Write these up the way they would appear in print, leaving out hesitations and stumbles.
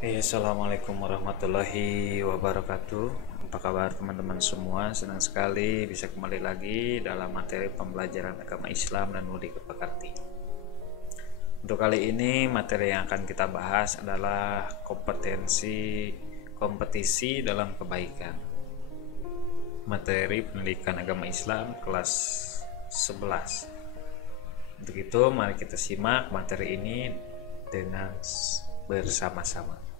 Assalamualaikum warahmatullahi wabarakatuh. Apa kabar teman-teman semua? Senang sekali bisa kembali lagi dalam materi pembelajaran agama Islam dan Budi Kepekarti. Untuk kali ini materi yang akan kita bahas adalah kompetisi dalam kebaikan. Materi pendidikan agama Islam kelas 11. Untuk itu mari kita simak materi ini dengan bersama-sama.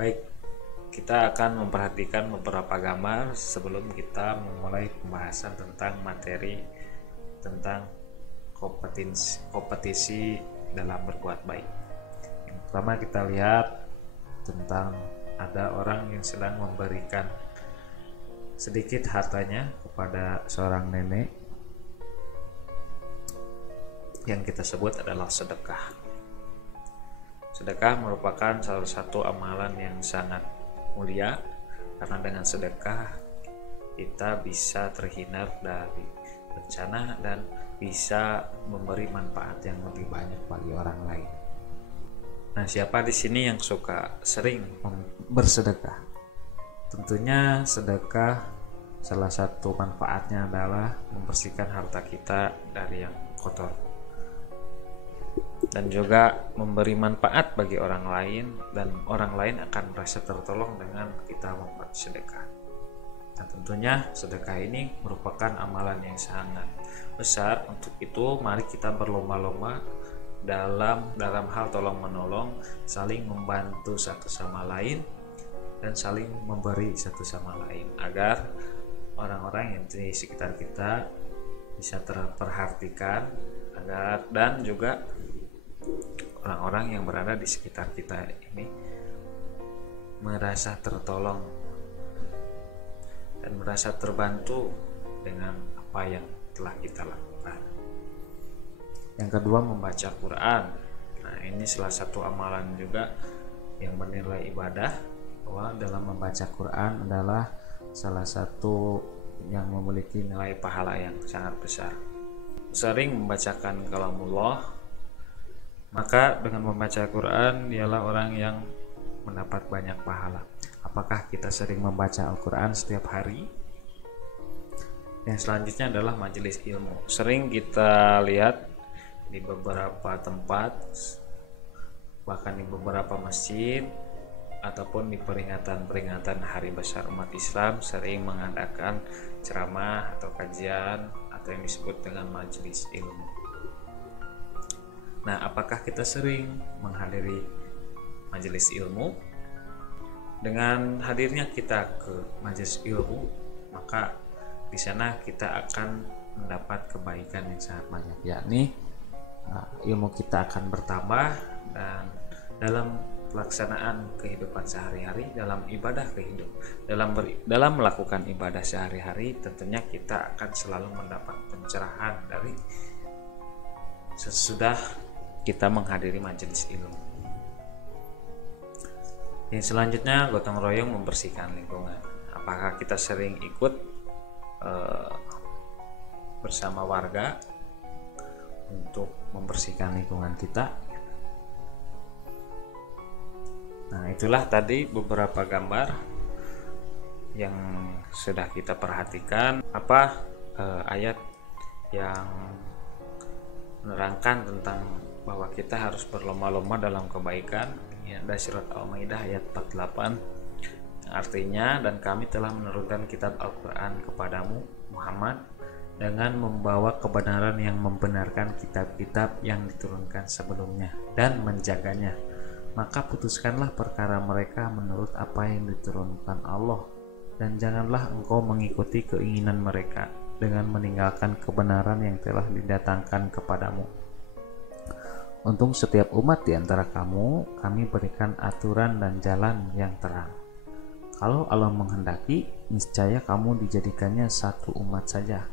Baik, kita akan memperhatikan beberapa gambar sebelum kita memulai pembahasan tentang materi tentang kompetisi dalam berbuat baik. Yang pertama kita lihat tentang ada orang yang sedang memberikan sedikit hartanya kepada seorang nenek yang kita sebut adalah sedekah. Sedekah merupakan salah satu amalan yang sangat mulia karena dengan sedekah kita bisa terhindar dari bencana dan bisa memberi manfaat yang lebih banyak bagi orang lain. Nah, siapa di sini yang sering bersedekah? Tentunya sedekah salah satu manfaatnya adalah membersihkan harta kita dari yang kotor dan juga memberi manfaat bagi orang lain, dan orang lain akan merasa tertolong dengan kita membuat sedekah. Dan tentunya sedekah ini merupakan amalan yang sangat besar. Untuk itu mari kita berlomba-lomba dalam hal tolong menolong, saling membantu satu sama lain dan saling memberi satu sama lain agar orang-orang yang di sekitar kita bisa terperhatikan dan juga orang-orang yang berada di sekitar kita ini merasa tertolong dan merasa terbantu dengan apa yang telah kita lakukan. Yang kedua, membaca Quran. Nah, ini salah satu amalan juga yang bernilai ibadah, bahwa dalam membaca Quran adalah salah satu yang memiliki nilai pahala yang sangat besar. Sering membacakan kalamullah, maka dengan membaca Quran ialah orang yang mendapat banyak pahala. Apakah kita sering membaca Al-Quran setiap hari? Yang selanjutnya adalah majelis ilmu. Sering kita lihat di beberapa tempat, bahkan di beberapa masjid ataupun di peringatan-peringatan hari besar umat Islam, sering mengadakan ceramah atau kajian atau yang disebut dengan majelis ilmu. Nah, apakah kita sering menghadiri majelis ilmu? Dengan hadirnya kita ke majelis ilmu, maka di sana kita akan mendapat kebaikan yang sangat banyak, yakni ilmu kita akan bertambah, dan dalam pelaksanaan kehidupan sehari-hari, dalam ibadah dalam melakukan ibadah sehari-hari, tentunya kita akan selalu mendapat pencerahan dari sesudah kita menghadiri majelis ilmu. Yang selanjutnya, gotong royong membersihkan lingkungan. Apakah kita sering ikut bersama warga untuk membersihkan lingkungan kita? Nah, itulah tadi beberapa gambar yang sudah kita perhatikan. Ayat yang menerangkan tentang bahwa kita harus berlomba-lomba dalam kebaikan. Ya, ada surat Al-Maidah ayat 48, artinya, dan kami telah menurunkan kitab Al-Quran kepadamu Muhammad dengan membawa kebenaran yang membenarkan kitab-kitab yang diturunkan sebelumnya dan menjaganya. Maka putuskanlah perkara mereka menurut apa yang diturunkan Allah, dan janganlah engkau mengikuti keinginan mereka dengan meninggalkan kebenaran yang telah didatangkan kepadamu. Untuk setiap umat di antara kamu, kami berikan aturan dan jalan yang terang. Kalau Allah menghendaki, niscaya kamu dijadikannya satu umat saja.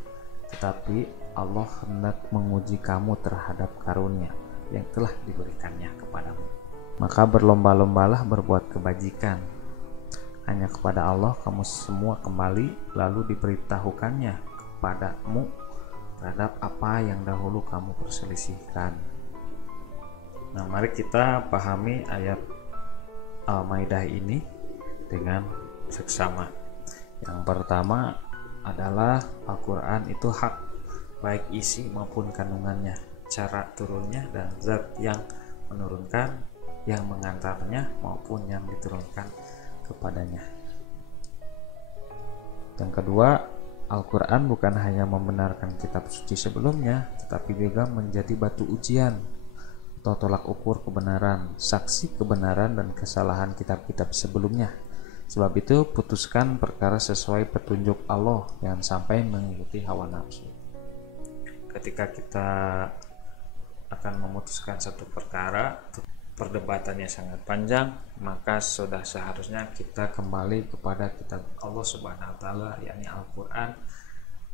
Tetapi Allah hendak menguji kamu terhadap karunia yang telah diberikannya kepadamu. Maka berlomba-lombalah berbuat kebajikan. Hanya kepada Allah kamu semua kembali, lalu diberitahukannya kepadamu terhadap apa yang dahulu kamu perselisihkan. Nah, mari kita pahami ayat Al-Maidah ini dengan seksama. Yang pertama adalah Al-Quran itu hak, baik isi maupun kandungannya, cara turunnya dan zat yang menurunkan, yang mengantarnya maupun yang diturunkan kepadanya. Yang kedua, Al-Quran bukan hanya membenarkan kitab suci sebelumnya, tetapi juga menjadi batu ujian atau tolak ukur kebenaran, saksi kebenaran dan kesalahan kitab-kitab sebelumnya. Sebab itu, putuskan perkara sesuai petunjuk Allah, jangan sampai mengikuti hawa nafsu. Ketika kita akan memutuskan satu perkara, perdebatannya sangat panjang, maka sudah seharusnya kita kembali kepada kitab Allah Subhanahu wa taala, yakni Al-Qur'an.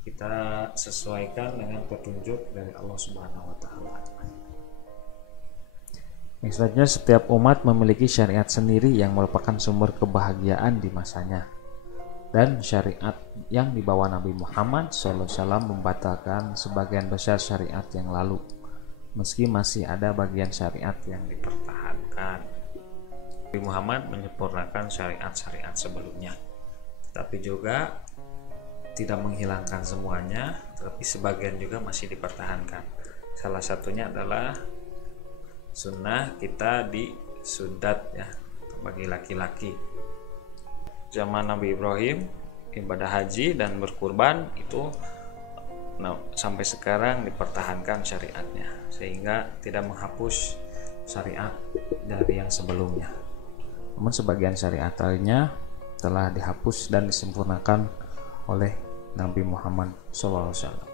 Kita sesuaikan dengan petunjuk dari Allah Subhanahu wa taala. Yang selanjutnya, setiap umat memiliki syariat sendiri yang merupakan sumber kebahagiaan di masanya. Dan syariat yang dibawa Nabi Muhammad SAW membatalkan sebagian besar syariat yang lalu, meski masih ada bagian syariat yang dipertahankan. Nabi Muhammad menyempurnakan syariat-syariat sebelumnya, tapi juga tidak menghilangkan semuanya, tetapi sebagian juga masih dipertahankan. Salah satunya adalah sunnah kita disunat ya, bagi laki-laki. Zaman Nabi Ibrahim, ibadah haji dan berkurban itu sampai sekarang dipertahankan syariatnya, sehingga tidak menghapus syariat dari yang sebelumnya. Namun sebagian syariat lainnya telah dihapus dan disempurnakan oleh Nabi Muhammad SAW.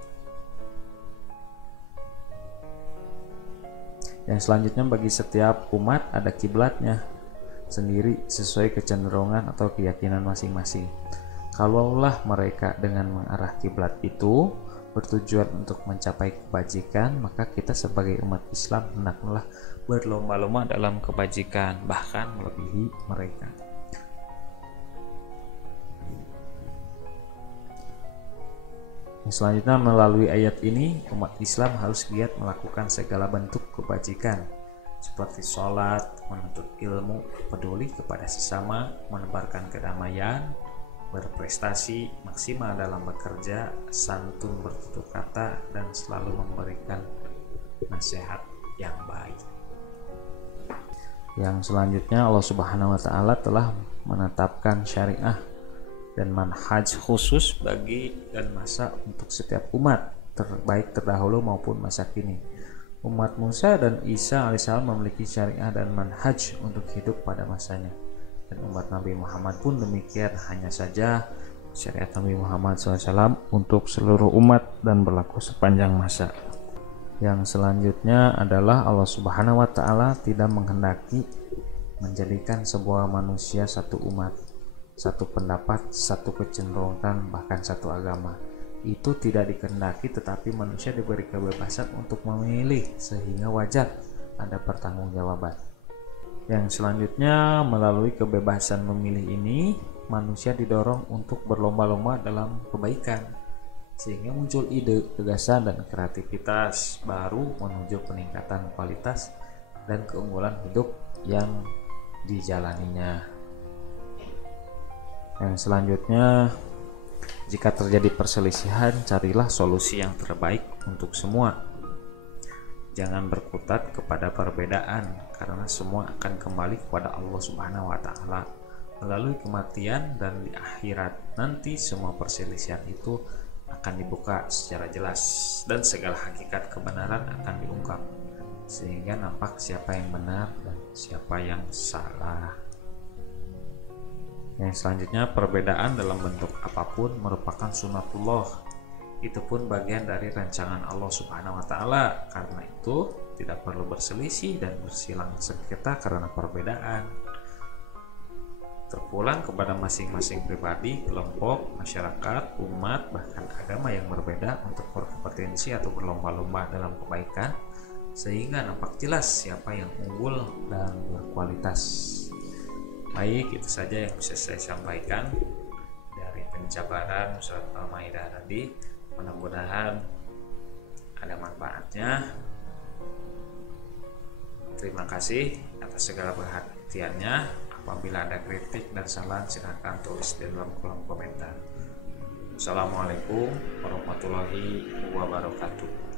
Yang selanjutnya, bagi setiap umat ada kiblatnya sendiri sesuai kecenderungan atau keyakinan masing-masing. Kalaulah mereka dengan mengarah kiblat itu bertujuan untuk mencapai kebajikan, maka kita sebagai umat Islam hendaklah berlomba-lomba dalam kebajikan, bahkan melebihi mereka. Selanjutnya, melalui ayat ini umat Islam harus giat melakukan segala bentuk kebajikan seperti sholat, menuntut ilmu, peduli kepada sesama, menebarkan kedamaian, berprestasi maksimal dalam bekerja, santun bertutur kata, dan selalu memberikan nasihat yang baik. Yang selanjutnya, Allah Subhanahu wa taala telah menetapkan syariah dan manhaj khusus bagi dan masa untuk setiap umat, terbaik terdahulu maupun masa kini. Umat Musa dan Isa alaihissalam memiliki syariah dan manhaj untuk hidup pada masanya, dan umat Nabi Muhammad pun demikian. Hanya saja syariat Nabi Muhammad SAW untuk seluruh umat dan berlaku sepanjang masa. Yang selanjutnya adalah Allah Subhanahu wa taala tidak menghendaki menjadikan sebuah manusia satu umat, satu pendapat, satu kecenderungan, bahkan satu agama. Itu tidak dikehendaki, tetapi manusia diberi kebebasan untuk memilih, sehingga wajar ada pertanggungjawaban. Yang selanjutnya, melalui kebebasan memilih ini, manusia didorong untuk berlomba-lomba dalam kebaikan, sehingga muncul ide, gagasan, dan kreativitas baru menuju peningkatan kualitas dan keunggulan hidup yang dijalaninya. Yang selanjutnya, jika terjadi perselisihan, carilah solusi yang terbaik untuk semua. Jangan berkutat kepada perbedaan, karena semua akan kembali kepada Allah Subhanahu wa taala melalui kematian, dan di akhirat nanti semua perselisihan itu akan dibuka secara jelas dan segala hakikat kebenaran akan diungkap, sehingga nampak siapa yang benar dan siapa yang salah. Yang selanjutnya, perbedaan dalam bentuk apapun merupakan sunatullah. Itu pun bagian dari rancangan Allah Subhanahu wa taala. Karena itu tidak perlu berselisih dan bersilang sengketa karena perbedaan. Terpulang kepada masing-masing pribadi, kelompok, masyarakat, umat, bahkan agama yang berbeda untuk berkompetensi atau berlomba-lomba dalam kebaikan, sehingga nampak jelas siapa yang unggul dan berkualitas. Baik, itu saja yang bisa saya sampaikan dari penjabaran surat Al-Maidah tadi. Mudah-mudahan ada manfaatnya. Terima kasih atas segala perhatiannya. Apabila ada kritik dan saran, silahkan tulis di dalam kolom komentar. Assalamualaikum warahmatullahi wabarakatuh.